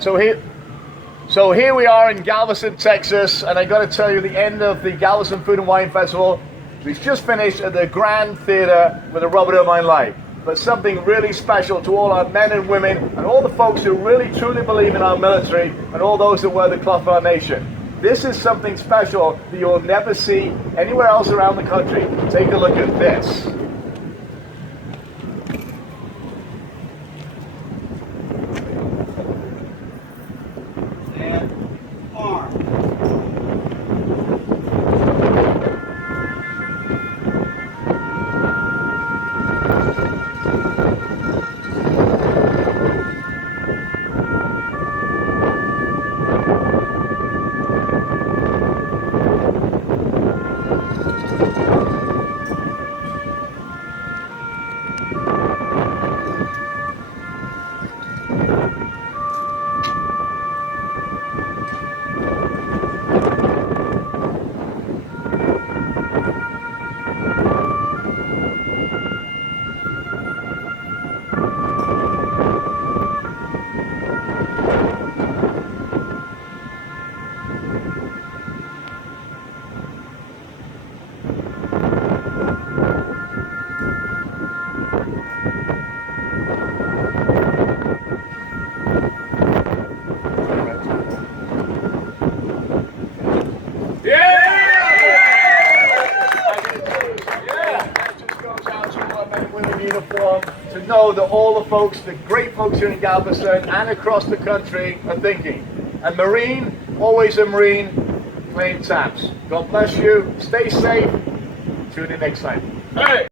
So here we are in Galveston, Texas, and I got to tell you, the end of the Galveston Food and Wine Festival. We've just finished at the Grand Theater with the Robert Irvine Light. But something really special to all our men and women and all the folks who really truly believe in our military and all those that wear the cloth of our nation. This is something special that you'll never see anywhere else around the country. Take a look at this. And arm. Uniform to know that all the folks, the great folks here in Galveston and across the country are thinking. And Marine, always a Marine, playing taps. God bless you. Stay safe. Tune in next time. Hey!